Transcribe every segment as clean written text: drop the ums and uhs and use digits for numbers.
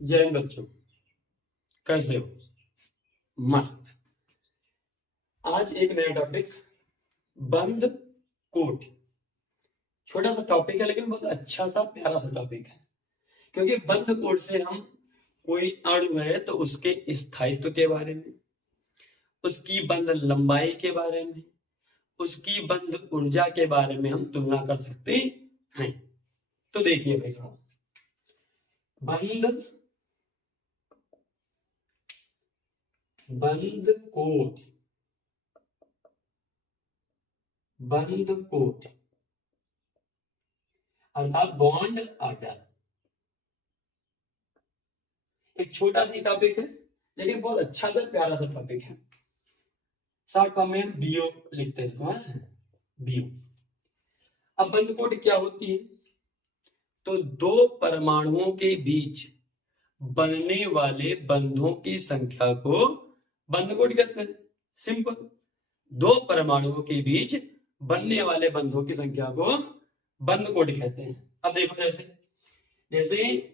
जय हिंद बच्चों, कैसे हो? मस्त। आज एक नया टॉपिक, बंद कोट। छोटा सा टॉपिक है लेकिन बहुत अच्छा सा प्यारा सा टॉपिक है, क्योंकि बंद कोट से हम कोई अणु है तो उसके स्थायित्व के बारे में, उसकी बंद लंबाई के बारे में, उसकी बंद ऊर्जा के बारे में हम तुलना कर सकते हैं। तो देखिए भाई साहब, बंद कोट, बंद कोट अर्थात बॉन्ड आर्डर। एक छोटा सा टॉपिक है लेकिन बहुत अच्छा सा प्यारा सा टॉपिक है। शॉर्ट फॉर्म में बीओ लिखते हैं, बीओ। अब बंद कोट क्या होती है? तो दो परमाणुओं के बीच बनने वाले बंधों की संख्या को बंद कोट कहते हैं। सिंपल, दो परमाणुओं के बीच बनने वाले बंधों की संख्या को बंद कोट कहते हैं। अब देखो, जैसे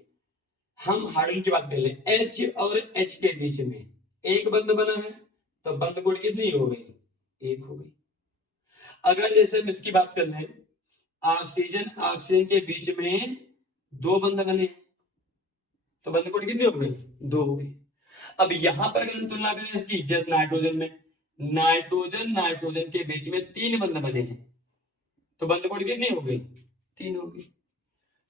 हम हाइड्रोजन की बात कर ले, H और H के बीच में एक बंध बना है तो बंद कोट कितनी हो गई? एक हो गई। अगर जैसे हम इसकी बात कर लें, ऑक्सीजन ऑक्सीजन के बीच में दो बंध बने तो बंद कोट कितनी हो गई? दो हो गई। अब यहां पर अगर हम तुलना करें इसकी, जैसे नाइट्रोजन में, नाइट्रोजन नाइट्रोजन के बीच में तीन बंध बने हैं तो बंद कोट कितनी हो गई? तीन हो गई।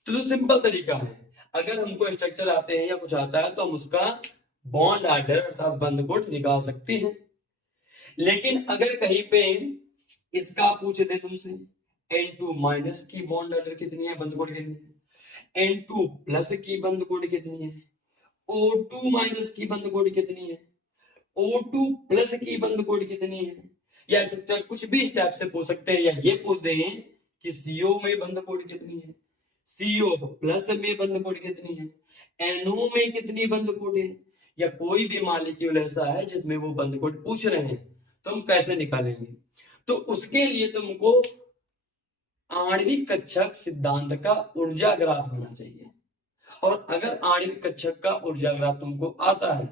तो सिंपल तरीका है, अगर हमको स्ट्रक्चर आते हैं या कुछ आता है तो हम उसका बॉन्ड आर्डर अर्थात बंद कोट निकाल सकते हैं। लेकिन अगर कहीं पे इसका पूछ दे तुमसे, N2 माइनस की बॉन्ड आर्डर कितनी है, बंद कोट कितनी है, N2 प्लस की बंद कोट कितनी है, O2 माइनस की बंद कोट कितनी है, O2 प्लस की बंद कोट कितनी है, या कुछ भी इस टाइप से पूछ सकते हैं। या ये पूछ दें कि CO में बंद कोट कितनी है, CO प्लस में बंद कोट कितनी है, NO में कितनी बंद कोट है, या कोई भी मॉलिक्यूल ऐसा है जिसमें वो बंद कोट पूछ रहे हैं, तो हम कैसे निकालेंगे? तो उसके लिए तुमको आणविक कक्षक सिद्धांत का ऊर्जा ग्राफ होना चाहिए। और अगर आणविक कक्षक का ऊर्जा ग्राफ तुमको आता है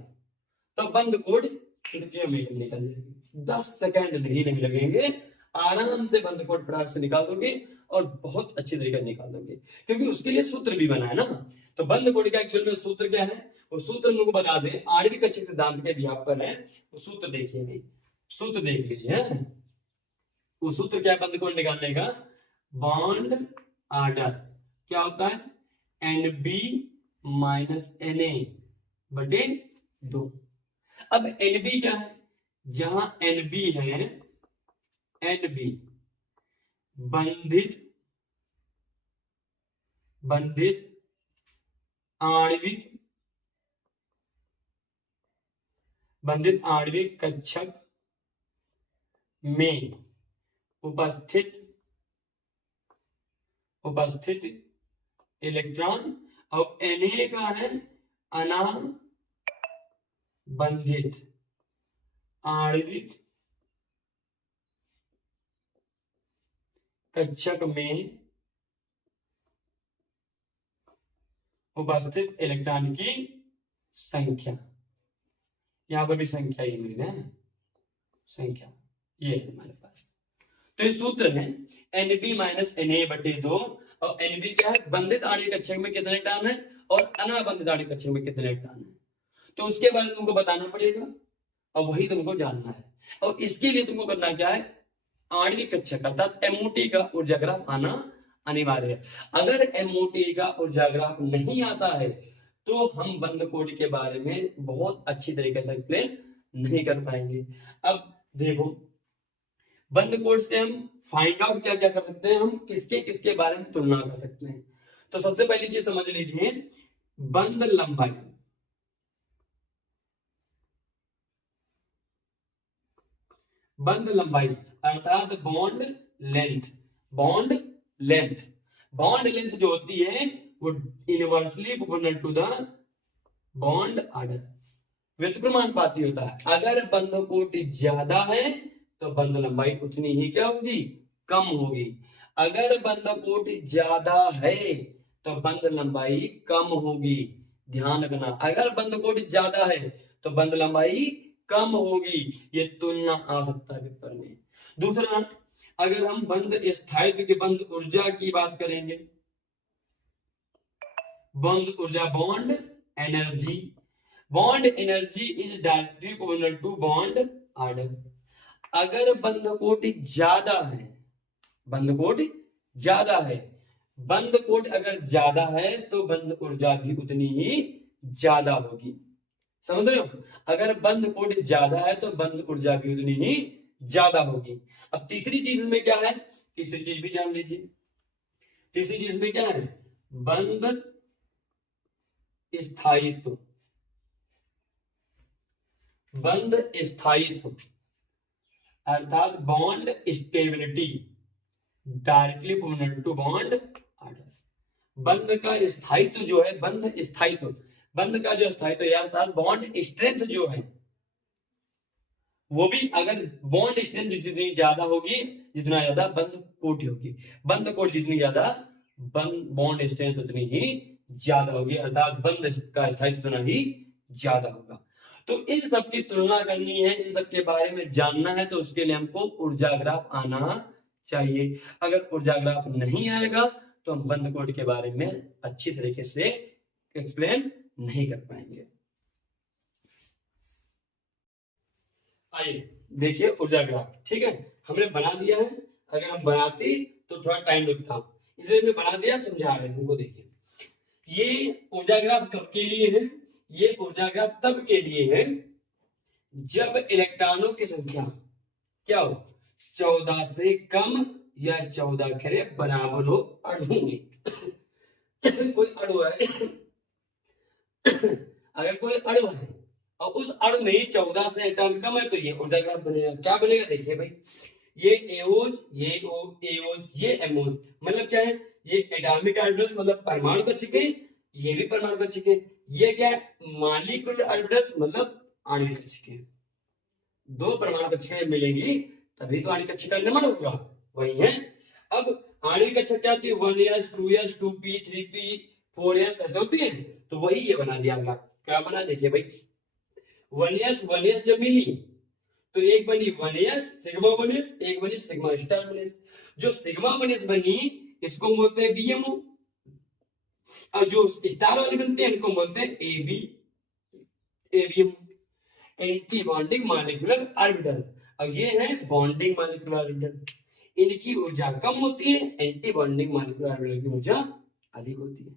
तो बंद कोट चुटकियों में निकल जाएगी। 10 सेकंड नहीं लगेंगे, आराम से बंद कोट फटाक से निकाल दोगे और बहुत अच्छी तरीके से निकाल दोगे, क्योंकि उसके लिए सूत्र भी बना है ना। तो बंद कोट का एक्चुअल में सूत्र क्या है, वो सूत्र लोगों को बता दें, आणविक कक्षक सिद्धांत के बिहाफ पर है। वो सूत्र देखिए, सूत्र देख लीजिए। वो सूत्र क्या है बंद कोट निकालने का? बॉन्ड आर्डर क्या होता है? NB माइनस Na बटे 2। अब NB क्या है? जहां NB है, NB बंधित आणविक कक्षक में उपस्थित इलेक्ट्रॉन, और Na का है अनाबंधित आणविक कक्षक में उपस्थित इलेक्ट्रॉन की संख्या। यहां पर भी संख्या ही मिल है, संख्या ये है हमारे पास। तो ये सूत्र है NB माइनस Na बटे 2। और NB क्या है? बंधित आणविक कक्षक में कितने इलेक्ट्रॉन है और अनाबंधित आणविक कक्षक में कितने इलेक्ट्रॉन है, तो उसके बारे में तुमको बताना पड़ेगा और वही तुमको जानना है। और इसके लिए तुमको करना क्या है? आणविक कक्षक अर्थात MOT का ऊर्जा ग्राफ आना अनिवार्य है। अगर MOT का ऊर्जा ग्राफ नहीं आता है तो हम बंद कोट के बारे में बहुत अच्छी तरीके से एक्सप्लेन नहीं कर पाएंगे। अब देखो, बंद कोट से हम फाइंड आउट क्या क्या कर सकते हैं, हम किसके किसके बारे में तुलना कर सकते हैं। तो सबसे पहली चीज समझ लीजिए, बंद लंबाई। बंद लंबाई अर्थात बॉन्ड लेंथ। बॉन्ड लेंथ जो होती है वो inversely proportional to the bond order, व्युत्क्रमानुपाती होता है। अगर बंद कोट ज्यादा है तो बंद लंबाई उतनी ही क्या होगी? कम होगी। अगर बंद कोट ज्यादा है तो बंद लंबाई कम होगी। ध्यान रखना, अगर बंद कोटि ज्यादा है तो बंद लंबाई कम होगी, ये तुलना आ सकता है पेपर में। दूसरा, अगर हम बंद स्थायित्व की बंद ऊर्जा की बात करेंगे, बंद ऊर्जा bond energy, bond energy is directly proportional to bond order. अगर बंद कोटि ज्यादा है, बंद कोटि ज्यादा है, बंद कोट अगर ज्यादा है तो बंद ऊर्जा भी उतनी ही ज्यादा होगी, समझ रहे हो? अगर बंद कोट ज्यादा है तो बंद ऊर्जा भी उतनी ही ज्यादा होगी। अब तीसरी चीज में क्या है, तीसरी चीज भी जान लीजिए, तीसरी चीज में क्या है, बंद स्थायित्व, बंद स्थायित्व अर्थात bond stability directly proportional to bond order. बंद का स्थायित्व जो है, बंद स्थायित्व, बंद का जो स्थायित्व है अर्थात बॉन्ड स्ट्रेंथ जो है, वो भी अगर बॉन्ड स्ट्रेंथ जितनी ज्यादा होगी, जितना ज्यादा बंद कोटि होगी, बंद कोटि जितनी ज्यादा बॉन्ड स्ट्रेंथ उतनी ही ज्यादा होगी, अर्थात बंद का स्थायित्व उतना ही ज्यादा होगा। तो इन सब की तुलना करनी है, इन सब के बारे में जानना है, तो उसके लिए हमको ऊर्जा ग्राफ आना चाहिए। अगर ऊर्जा ग्राफ नहीं आएगा तो हम बंद कोटि के बारे में अच्छी तरीके से एक्सप्लेन नहीं कर पाएंगे। आइए देखिए ऊर्जा ग्राफ, ठीक है, हमने बना दिया है, अगर हम बनाते तो थोड़ा टाइम लगता, इसलिए हमने बना दिया, समझा रहे तुमको। देखिए ये ऊर्जा ग्राफ कब के लिए है, ये ऊर्जा ग्राफ तब के लिए है जब इलेक्ट्रॉनों की संख्या क्या हो, 14 से कम या 14 के बराबर हो अणु में। कोई अणु है, अगर कोई अणु है और उस अणु में 14 से इलेक्ट्रॉन कम है तो ये ऊर्जा ग्राफ बनेगा। क्या बनेगा, देखिए भाई, ये एओज, ये एओज, ये एमोज, मतलब क्या है, ये एटॉमिक ऑर्बिटल्स मतलब परमाणु कक्षक है, ये भी परमाणु कक्षक है, ये क्या है, मॉलिक्यूलर ऑर्बिटल्स मतलब आणविक कक्षक है। दो परमाणु कक्षिकाएं मिलेंगी तभी तो आणविक कक्षक का निर्माण होगा, वही है। अब आणविक कक्षक क्या होती है, 1s 2s 2p 3p 4s ऐसे होती है, तो वही ये बना दिया गया। क्या बना, देखिए भाई, 1s जब मिली तो एक बनी 1s सिग्मा 1s, एक बनी सिग्मा स्टार 1s। जो सिग्मा 1s बनी इसको बोलते हैं बीएमओ, और जो स्टार वाली बनते हैं इनको बोलते हैं AB, ABM, anti bonding molecular orbital. और ये है बॉन्डिंग मॉलिक्यूलर ऑर्बिटल। इनकी ऊर्जा कम होती है, एंटी बॉन्डिंग मॉलिक्यूलर ऑर्बिटल की ऊर्जा अधिक होती है।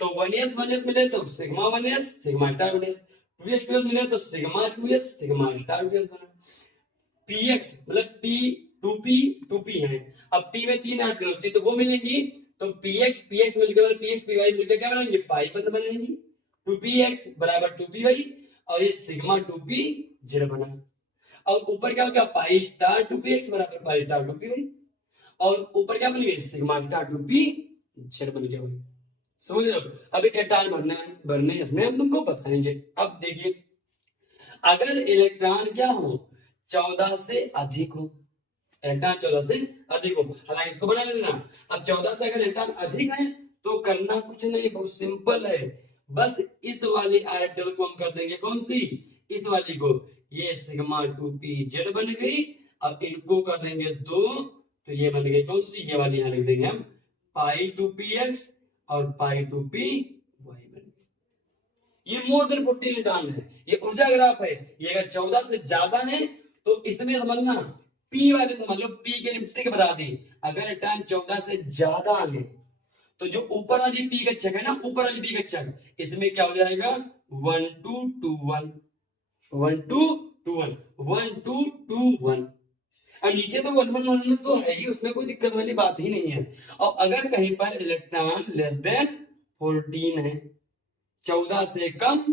तो 1s मिले तो sigma 1s sigma star 1s, 2s मिले तो sigma 2s sigma star 2s बना। px मतलब p 2p है, अब p में 3 ऑर्बिटल होती है तो वो मिलेंगी, तो px मिलकर px py मिलकर क्या बनाएंगे, पाई बंद बनाएंगे, 2px बराबर 2py, और ये सिग्मा 2p जेड बना। और ऊपर क्या होगा, पाई स्टार 2px बराबर पाई स्टार 2py, और ऊपर क्या बन गया, सिग्मा स्टार 2p जेड बन गया भाई, समझ रहे हो? अब इलेक्ट्रॉन भरने इसमें हम तुमको बताएंगे। अब देखिए, अगर इलेक्ट्रॉन क्या हो, 14 से अधिक हो, इलेक्ट्रॉन 14 से अधिक हो, हालांकि इसको बना लेना। अब 14 से अगर इलेक्ट्रॉन अधिक है तो करना कुछ नहीं, बहुत सिंपल है, बस इस वाली ऑर्बिटल को हम कर देंगे, कौन सी, इस वाली को, ये सिग्मा 2p जेड बन गई। अब इनको कर देंगे 2, तो ये बन गई कौन सी, ये वाली यहां लिख देंगे हम, पाई 2px और पाई 2p वही बन गई। ये मोर देन 14 इलेक्ट्रॉन है, ये ऊर्जा ग्राफ है। ये अगर 14 से ज्यादा है तो इसमें समझना, p वाले समझ लो, p के निम्न बता दी, अगर इलेक्ट्रॉन 14 से ज्यादा है तो जो ऊपर वाली p कक्षक है ना, ऊपर वाली p कक्षक, इसमें क्या हो जाएगा, 1 2 2 1 1 2 2 1 1 2 2 1, और नीचे तो 1 1 1 तो है ही, उसमें कोई दिक्कत वाली बात ही नहीं है। और अगर कहीं पर इलेक्ट्रॉन लेस देन 14 है, 14 से कम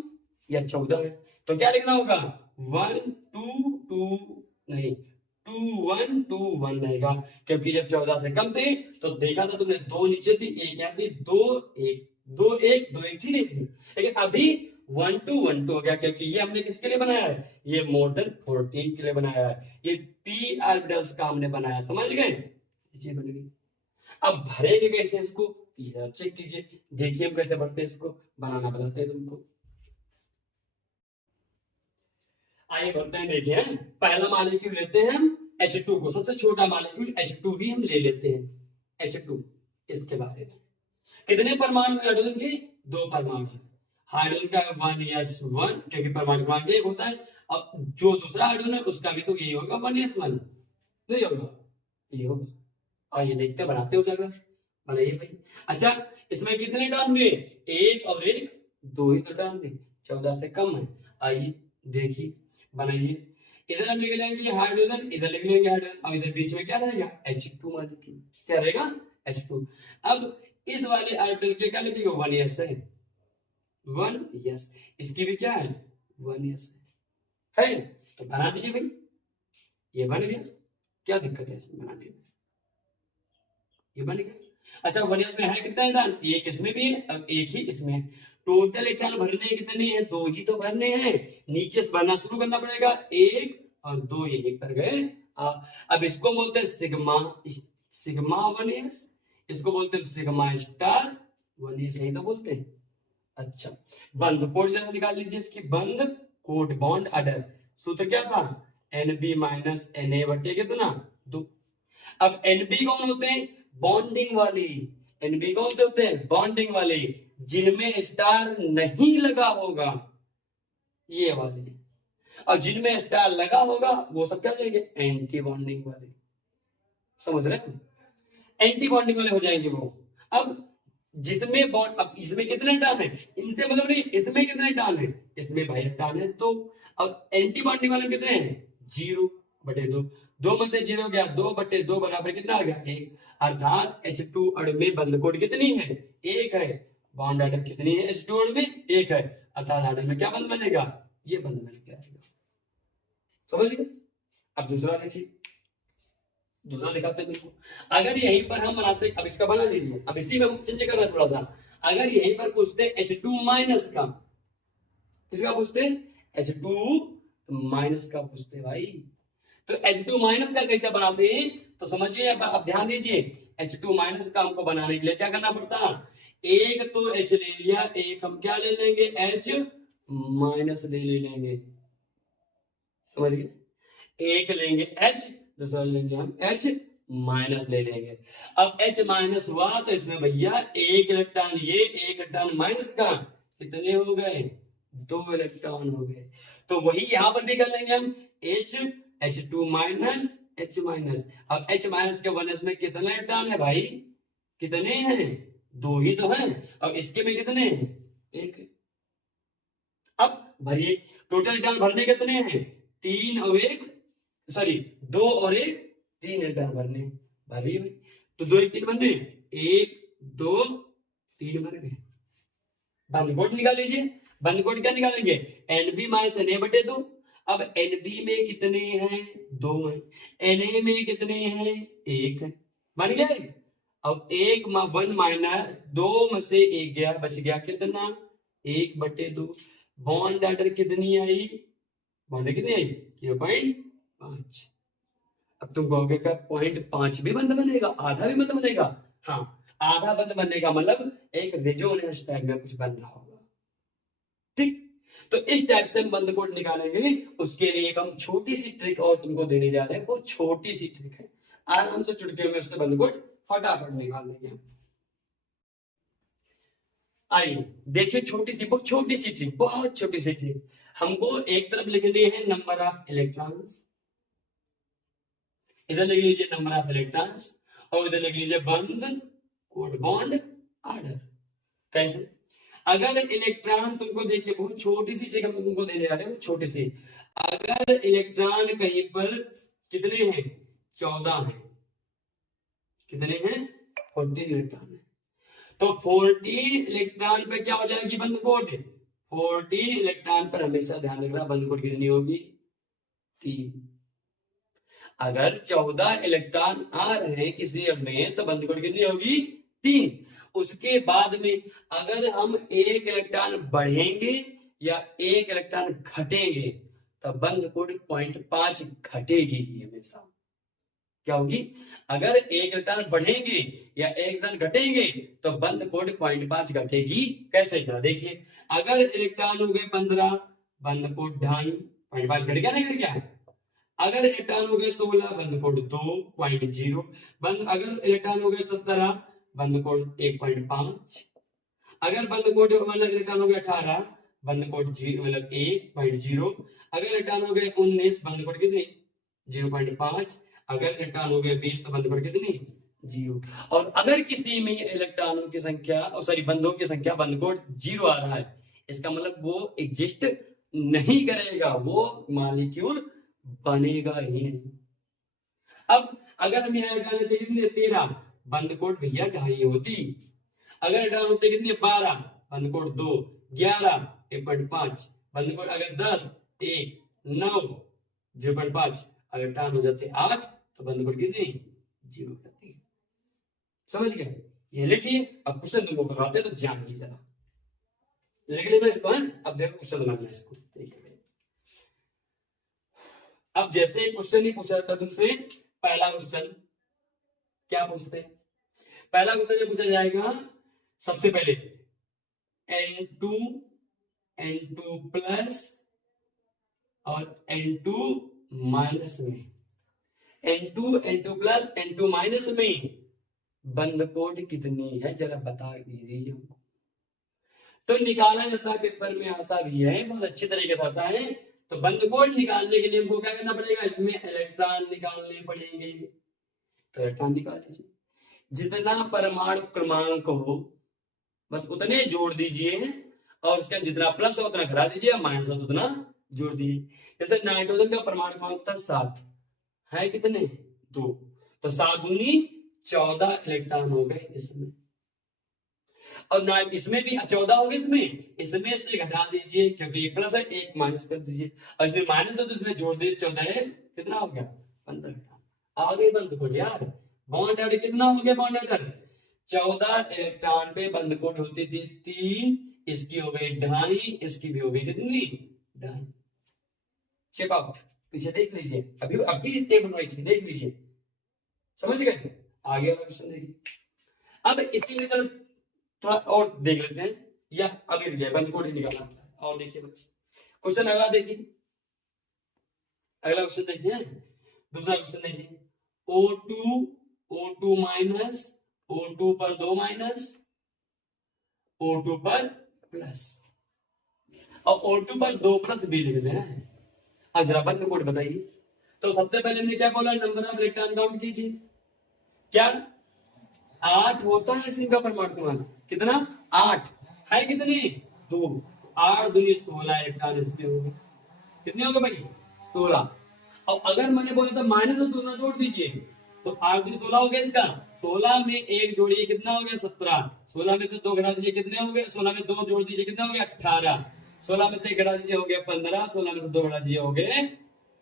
या 14 है, तो क्या लिखना होगा, 1 2 2 नहीं 2 1 2 1 रहेगा, क्योंकि जब 14 से कम थे तो देखा था तुमने, 2 नीचे थी, 1 यहाँ थी, 2 1 2 1 2 1 थी नहीं थी, लेकिन अभी 1 2 1 2 हो गया, क्योंकि ये हमने किसके लिए बनाया है, ये मोर देन 14 के लिए बनाया है, ये p ऑर्बिटल्स का हमने बनाया, समझ गए, ये बन गई। अब भरेंगे कैसे इसको, चेक कीजिए, देखिए हम कैसे भरते हैं इसको। बनाना बताते हैं तुमको। आइए बढ़ते हैं, देखिए पहला मॉलिक्यूल लेते हैं हम H2 को, सबसे छोटा मॉलिक्यूल H2 भी हम ले लेते हैं। H2 इसके बारे में कितने परमाणु है हाइड्रोजन के? 2 परमाणु है। हाइड्रोजन का 1s1 क्योंकि परमाणु क्रमांक 1 होता है, और जो दूसरा हाइड्रोजन है उसका भी तो यही होगा 1s1, नहीं होगा? ये होगा। आइए देखते हैं, बनाते हो जाएगा, बनाइए भाई। अच्छा इसमें कितने टर्न हुए? 1 और 1 2 ही तो टर्न हुए, 14 से कम है। आइए देखिए बनाइए। इधर हम लिख लेंगे हाइड्रोजन, इधर लिख लेंगे हाइड्रोजन, अब इधर बीच में क्या रहेगा? H2 molecule. क्या रहेगा? H2। अब इस वाले ऑर्बिटल के क्या लिखेंगे? 1s है, 1s। इसकी भी क्या है? 1s है। तो बना दीजिए भाई, ये बन गया। क्या दिक्कत है इसमें बनाने में? ये बन गया। अच्छा 1s में है कितना इलेक्ट्रॉन? एक इसमें भी है, अब एक ही इसमें है। टोटल इलेक्ट्रॉन भरने कितने हैं? 2 ही तो भरने हैं। नीचे से भरना शुरू करना पड़ेगा, 1 और 2 यही पर गए। अब इसको बोलते हैं सिग्मा, सिग्मा 1s, इसको बोलते हैं सिग्मा स्टार 1s, यही तो बोलते हैं। अच्छा बंद कोड जरा निकाल लीजिए इसकी, बंद कोड बॉन्ड ऑर्डर। सूत्र क्या था? Nb माइनस Na बटे कितना? 2। अब Nb कौन होते हैं? बॉन्डिंग वाली। Nb कौन से होते हैं? बॉन्डिंग वाले, जिनमें स्टार नहीं लगा होगा, ये वाले। और जिनमें स्टार लगा होगा वो सब क्या जाएंगे? एंटी बॉन्डिंग वाले। समझ रहे हैं? एंटी बॉन्डिंग वाले हो जाएंगे वो। अब जिसमें बॉन्ड, अब इसमें कितने इलेक्ट्रॉन है? इनसे मतलब नहीं, इसमें कितने इलेक्ट्रॉन है? इसमें भाई इलेक्ट्रॉन है 2। और एंटी बॉन्डिंग वाले कितने हैं? 0/2। 2 में से 0 गया, 2/2 बराबर कितना आ गया? 1। अर्थात H2 अणु में बंद कोड कितनी है? 1 है। बॉन्ड ऑर्डर कितनी है H2 अणु में? 1 है। अर्थात ऑर्डर में क्या बंद बनेगा? ये बंद बन गया। समझ गए? अब दूसरा देखिए, दूसरा दिखाते हैं तुमको। अगर यहीं पर हम बनाते, अब इसका बना लीजिए, अब इसी में हम चेंज कर रहे हैं थोड़ा सा। अगर यहीं पर पूछते H2 माइनस का, किसका पूछते? H2 माइनस का पूछते भाई। तो H2 माइनस का कैसे बनाते हैं तो समझिए, अब ध्यान दीजिए। H2 माइनस का हमको बनाने के लिए क्या करना पड़ता? एक तो H ले लिया, एक हम क्या ले लेंगे? H माइनस ले लेंगे। समझ गए? एक लेंगे H, दूसरा लेंगे हम H माइनस ले लेंगे। अब H माइनस हुआ तो इसमें भैया एक इलेक्ट्रॉन ये, एक इलेक्ट्रॉन माइनस का, कितने हो गए? 2 इलेक्ट्रॉन हो गए। तो वही यहां पर भी कर लेंगे हम, H2 माइनस H माइनस। अब H माइनस के 1s में कितने इलेक्ट्रॉन है भाई? कितने हैं? 2 ही तो हैं। अब इसके में कितने हैं? 1। अब भरिए, टोटल इलेक्ट्रॉन भरने कितने हैं? 3 और 1, सॉरी 2 और 1, 3 इलेक्ट्रॉन भरने। भरिए भाई, तो 2 1 3 बनने, 1 2 3 बन गए। बंद कोड निकाल लीजिए। बंद कोड क्या निकालेंगे? Nb minus Na/2। अब Nb में कितने हैं? 2 हैं। Na में कितने हैं? 1 है। बन गया। अब 1 माइनस 2 में से 1 गया, बच गया कितना? 1/2। बॉन्ड ऑर्डर कितनी आई? बॉन्ड कितनी आई? 0.5। अब तुम कहोगे क्या 0.5 भी बंद बनेगा, आधा भी बंद बनेगा? हाँ, आधा बंद बनेगा, मतलब एक रेजोनेंस टाइप में कुछ बन रहा होगा। ठीक, तो इस टाइप से हम बंद कोड निकालेंगे। उसके लिए एक हम छोटी सी ट्रिक और तुमको देने जा रहे हैं, बहुत छोटी सी ट्रिक है। आराम से चुटकियों में उससे बंद कोड फटाफट निकाल देंगे। आइए देखिए, छोटी सी, बहुत छोटी सी ट्रिक, बहुत छोटी सी ट्रिक। हमको एक तरफ लिखने हैं नंबर ऑफ इलेक्ट्रॉन्स, इधर लिख लीजिए नंबर ऑफ इलेक्ट्रॉन्स, और इधर लिख लीजिए बंद कोड बॉन्ड ऑर्डर। कैसे? अगर इलेक्ट्रॉन, तुमको देखिए बहुत छोटी सी ट्रिक हम तुमको देने जा रहे हैं, छोटी सी। अगर इलेक्ट्रॉन कहीं पर कितने हैं? 14 हैं। कितने हैं? 14 इलेक्ट्रॉन है। तो 14 इलेक्ट्रॉन पे क्या हो जाएगी बंद कोड? 14 इलेक्ट्रॉन पर हमेशा ध्यान रखना, बंद कोड कितनी होगी? 3। अगर 14 इलेक्ट्रॉन आ रहे हैं किसी में तो बंद कोड कितनी होगी? 3। उसके बाद में अगर हम एक इलेक्ट्रॉन बढ़ेंगे या एक इलेक्ट्रॉन घटेंगे, तब बंद कोड 0.5 घटेगी ही हमेशा। क्या होगी, अगर एक इलेक्ट्रॉन बढ़ेंगे या एक इलेक्ट्रॉन घटेंगे तो बंद कोड 0.5 घटेगी। कैसे क्या, देखिए अगर इलेक्ट्रॉन हो गए 15, बंद कोड 2.5, 0.5 घट गया, नहीं घट गया। अगर इलेक्ट्रॉन हो गए 16, बंद कोड 2.0, अगर इलेक्ट्रॉन हो गए 17, बंद कोड 1.5, अगर बंद कोड मतलब इलेक्ट्रॉन हो गए 18, बंद कोड 0 मतलब 1.0, अगर इलेक्ट्रॉन हो गए 19, बंद कोड कितनी 0.5, अगर इलेक्ट्रॉन हो गए 20 तो बंद कोड कितनी 0। और अगर किसी में इलेक्ट्रॉनों की संख्या सॉरी बंधों की संख्या बंद कोड 0 आ रहा है, इसका मतलब वो एग्जिस्ट नहीं करेगा, वो मॉलिक्यूल बनेगा ही नहीं। अब अगर हम यहाँ इलेक्ट्रॉन लेते कितने 13, बंद कोड भैया 2.5 होती। अगर इलेक्ट्रॉन होते कितने 12, बंद कोड 2, 11 1.5, बंद कोड अगर 10 1 9 0.5, अगर इलेक्ट्रॉन हो जाते 8 तो बंद कोड कितनी 0 होती है। समझ गए, ये लिखिए। अब क्वेश्चन तुमको करवाते तो जान लीजिए जरा, लिख लेना इसको है। अब देखो क्वेश्चन बनाना इसको, देखिए अब जैसे क्वेश्चन ही पूछा था तुमसे, पहला क्वेश्चन क्या पूछते हैं, पहला क्वेश्चन ये पूछा जाएगा सबसे पहले N2 प्लस और N2 माइनस में, N2 प्लस N2 माइनस में बंद कोड कितनी है जरा बता दीजिए हमको। तो निकाला जाता है, पेपर में आता भी है, बहुत अच्छे तरीके से आता है। तो बंद कोड निकालने के लिए हमको क्या करना पड़ेगा, इसमें इलेक्ट्रॉन निकालने पड़ेंगे। तो इलेक्ट्रॉन निकाल लीजिए, जितना परमाणु क्रमांक हो बस उतने जोड़ दीजिए, और उसका जितना प्लस हो उतना घटा दीजिए, माइनस हो उतना जोड़ दीजिए। जैसे नाइट्रोजन का परमाणु क्रमांक था 7, है कितने 2, तो 7 दूनी 14 इलेक्ट्रॉन हो गए इसमें, और इसमें भी 14 हो गए, इसमें से घटा दीजिए क्योंकि एक प्लस है, एक माइनस कर दीजिए, और इसमें माइनस है तो इसमें जोड़ दीजिए, 14 है कितना हो गया 15। आगे बंद कोड यार, बॉन्ड ऐड कितना हो गया, बॉन्ड ऐड 14 इलेक्ट्रॉन पे बंद कोड होती थी 3, इसकी हो गई 2.5, इसकी भी हो गई कितनी 2.5। चेक आउट, पीछे देख लीजिए, अभी स्टेप बनवाई थी, देख लीजिए, समझ गए। आगे वाला क्वेश्चन देखिए। अब इसी में चलो थोड़ा और देख लेते हैं, या अभी रुक जाए, बंद कोड ही निकालना और देखिए क्वेश्चन अगला देखिए, अगला क्वेश्चन देखिए, दूसरा क्वेश्चन देखिए, O2 माइनस, O2 पर 2 माइनस, O2 पर प्लस, और O2 पर 2 प्लस भी लिख देना है। अब जरा बंद कोड बताइए। तो सबसे पहले हमने क्या बोला, नंबर ऑफ इलेक्ट्रॉन काउंट कीजिए, क्या 8 होता है इसका परमाणु क्रमांक, कितना 8 है, कितनी 2, 8 दूनी 16 इलेक्ट्रॉन इसके हो गए, कितने हो गए भाई 16। और अगर मैंने बोला था माइनस तो दोनों जोड़ दीजिए, तो 8 दूनी 16 हो गया इसका, 16 में 1 जोड़िए कितना हो गया 17, 16 में से 2 घटा दीजिए कितने हो गए, 16 में 2 जोड़ दीजिए कितना हो गया 18, 16 में से घटा दीजिए हो गया 15, 16 में से 2 घटा दीजिए हो गए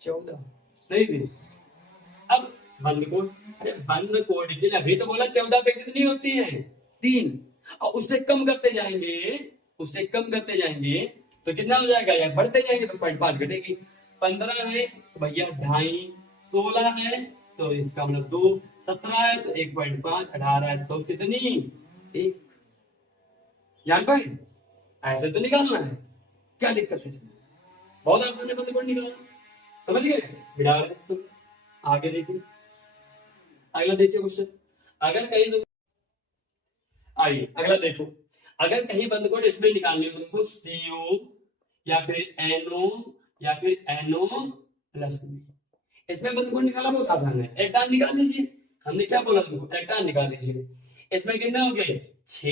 14, नहीं भी। अब बंद कोड, अरे बंद कोड के लिए अभी तो बोला 14 पे कितनी होती है 3, और उससे कम करते जाएंगे, उससे कम करते जाएंगे तो कितना हो जाएगा यार, बढ़ते जाएंगे तो 0.5 घटेगी। 15 है तो भैया 2.5, 16 है तो इसका मतलब 2, 17 है तो 1.5, 18 है तो कितनी 1। जान पाए, ऐसे तो निकालना है, क्या दिक्कत है इसमें, बहुत आसान है बंद कोड निकालना, समझ गए। बिना इसको आगे देखिए, अगला देखिए क्वेश्चन, अगर कहीं आइए अगला देखो, अगर कहीं बंद कोड इसमें निकालनी हो तुमको CO या फिर NO या फिर NO प्लस, इसमें बंद कोड निकालना बहुत आसान है, इलेक्ट्रॉन निकाल लीजिए, हमने क्या बोला तुमको इलेक्ट्रॉन निकाल लीजिए। इसमें कितने हो गए 6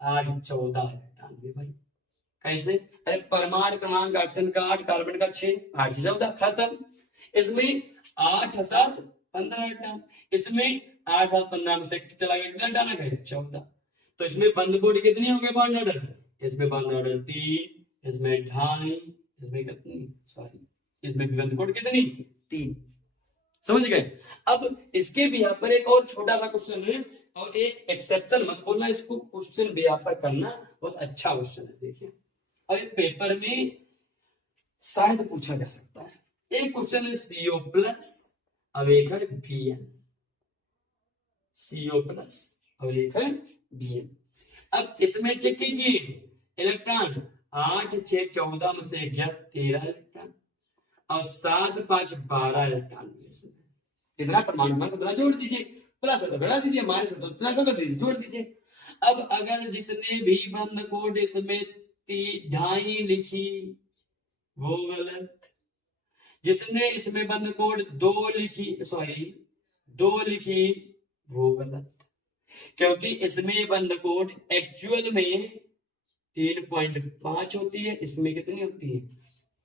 8 14 इलेक्ट्रॉन भाई, कैसे, अरे परमाणु क्रमांक ऑक्सीजन का 8, कार्बन का 6, 8 से 14 खत्म। इसमें 8 7 15 इलेक्ट्रॉन, इसमें 8 7 15 में से चला गया कितना डाला गया 14, तो इसमें बंद कोड कितनी हो गई बॉन्ड ऑर्डर, इसमें बंद ऑर्डर 3, इसमें 2.5, इसमें कितनी सॉरी इसमें बंद कोड कितनी 3, समझ गए। अब इसके भी यहाँ पर एक और छोटा सा क्वेश्चन है, और एक एक्सेप्शन मत बोलना, इसको क्वेश्चन भी यहाँ पर करना, बहुत अच्छा क्वेश्चन है देखिए, और पेपर में शायद पूछा जा सकता है। एक क्वेश्चन है CO प्लस, अब एक है BN। CO प्लस और एक है Bm। अब इसमें चेक कीजिए इलेक्ट्रॉन्स 8 6 14 में से 13 इलेक्ट्रॉन और 7 5 12 इलेक्ट्रॉन। इतना परमाणु क्रमांक उतना जोड़ दीजिए, प्लस तो घटा दीजिए, माइनस तो उतना कर दीजिए, जोड़ दीजिए। अब अगर जिसने भी बंद कोड इसमें 2.5 लिखी वो गलत, जिसने इसमें बंद कोड 2 लिखी, सॉरी 2 लिखी वो गलत, क्योंकि इसमें बंद कोड एक्चुअल में 3.5 होती है, इसमें कितनी होती है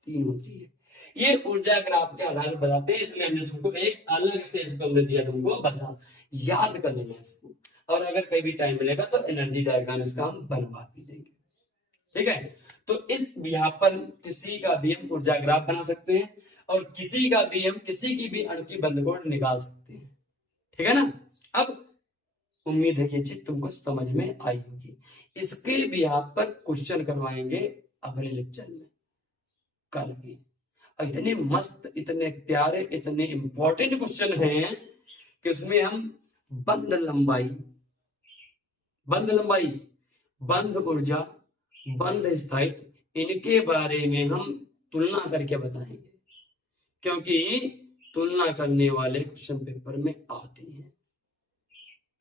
3 होती है। ये ऊर्जा ग्राफ के आधार पर बताते हैं, इसलिए हमने तुमको एक अलग से इसको हमने दिया, तुमको बता याद कर लेना इसको, और अगर कभी टाइम मिलेगा तो एनर्जी डायग्राम इसका हम बनवा भी देंगे। ठीक है, तो इस यहाँ पर किसी का भी हम ऊर्जा ग्राफ बना सकते हैं और किसी का भी हम किसी की भी अणु की बंद कोड निकाल सकते हैं। ठीक है ना। अब उम्मीद है ये चीज तुमको समझ में आई होगी। इसके भी यहाँ पर क्वेश्चन करवाएंगे अगले लेक्चर में कल की। इतने मस्त, इतने प्यारे, इतने इंपॉर्टेंट क्वेश्चन हैं कि इसमें हम बंद लंबाई, बंद ऊर्जा, बंद स्थायित्व, इनके बारे में हम तुलना करके बताएंगे, क्योंकि तुलना करने वाले क्वेश्चन पेपर में आते हैं।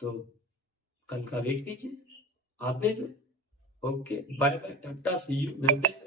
तो कल का वेट कीजिए, आते हैं। Okay, bye bye, tata, see you, मिलते हैं।